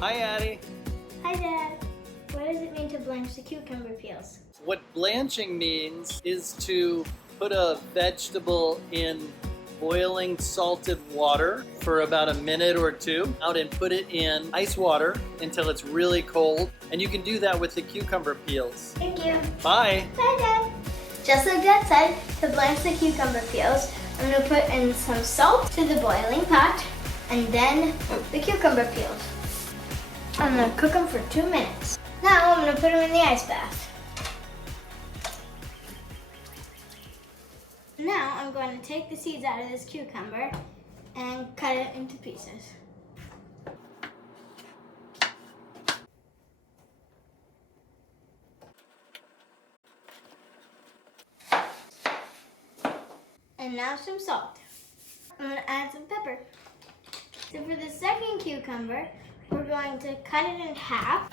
Hi, Addie. Hi, Dad. What does it mean to blanch the cucumber peels? What blanching means is to put a vegetable in boiling salted water for about a minute or two out and put it in ice water until it's really cold. And you can do that with the cucumber peels. Thank you. Bye. Bye, Dad. Just like Dad said, to blanch the cucumber peels, I'm going to put in some salt to the boiling pot and then the cucumber peels. I'm going to cook them for 2 minutes. Now I'm going to put them in the ice bath. Now I'm going to take the seeds out of this cucumber and cut it into pieces. And now some salt. I'm going to add some pepper. So for the second cucumber, we're going to cut it in half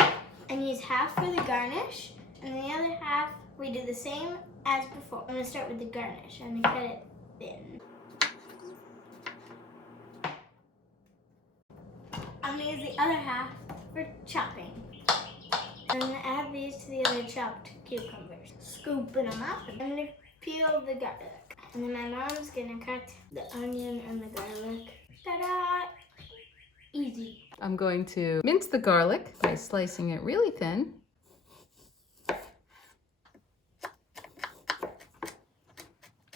and use half for the garnish, and the other half we do the same as before. I'm going to start with the garnish. I'm going to cut it thin. I'm going to use the other half for chopping. I'm going to add these to the other chopped cucumbers. Scooping them up. I'm going to peel the garlic. And then my mom's going to cut the onion and the garlic. Ta-da! Easy. I'm going to mince the garlic by slicing it really thin.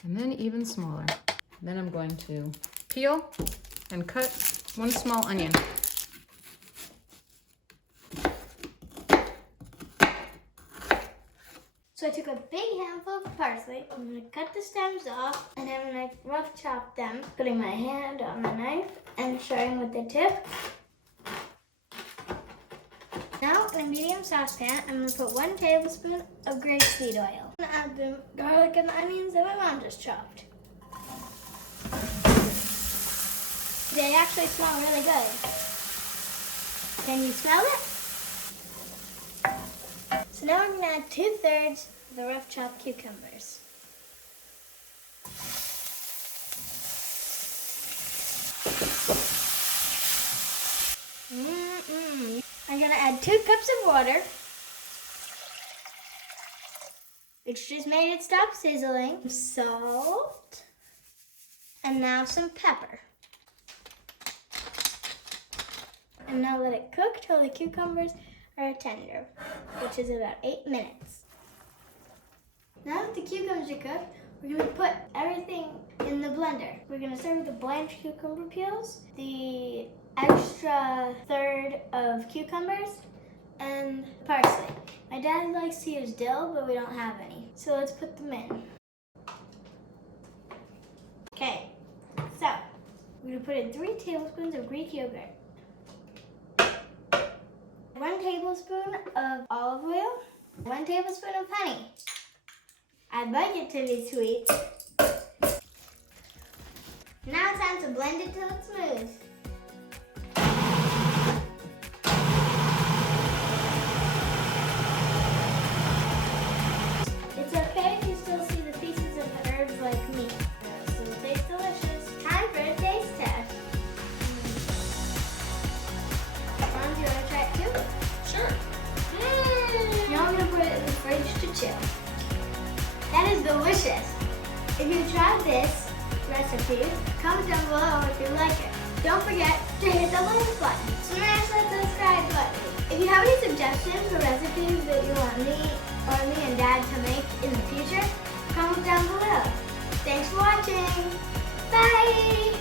And then even smaller. Then I'm going to peel and cut one small onion. So I took a big handful of parsley. I'm going to cut the stems off and I'm going to rough chop them, putting my hand on the knife and showing with the tip. Now in a medium saucepan, I'm going to put 1 tablespoon of grapeseed oil. I'm going to add the garlic and the onions that my mom just chopped. They actually smell really good. Can you smell it? So now we're going to add 2/3 of the rough chopped cucumbers. I'm going to add 2 cups of water, which just made it stop sizzling. Salt, and now some pepper. And now let it cook till the cucumbers are tender, which is about 8 minutes. Now that the cucumbers are cooked, we're going to put everything in the blender. We're going to start with the blanched cucumber peels, the extra third of cucumbers, and parsley. My dad likes to use dill, but we don't have any. So let's put them in. Okay, so we're going to put in 3 tablespoons of Greek yogurt, 1 tablespoon of olive oil, 1 tablespoon of honey. I'd like it to be sweet. Now it's time to blend it till it's smooth. It's okay if you still see the pieces of herbs like me. So it tastes delicious. Time for a taste test. Mom, do you want to try it too? Sure. Now I'm going to put it in the fridge to chill. That is delicious. If you tried this recipe, comment down below if you like it. Don't forget to hit the like button. Smash that subscribe button. If you have any suggestions for recipes that you want me and Dad to make in the future, comment down below. Thanks for watching. Bye!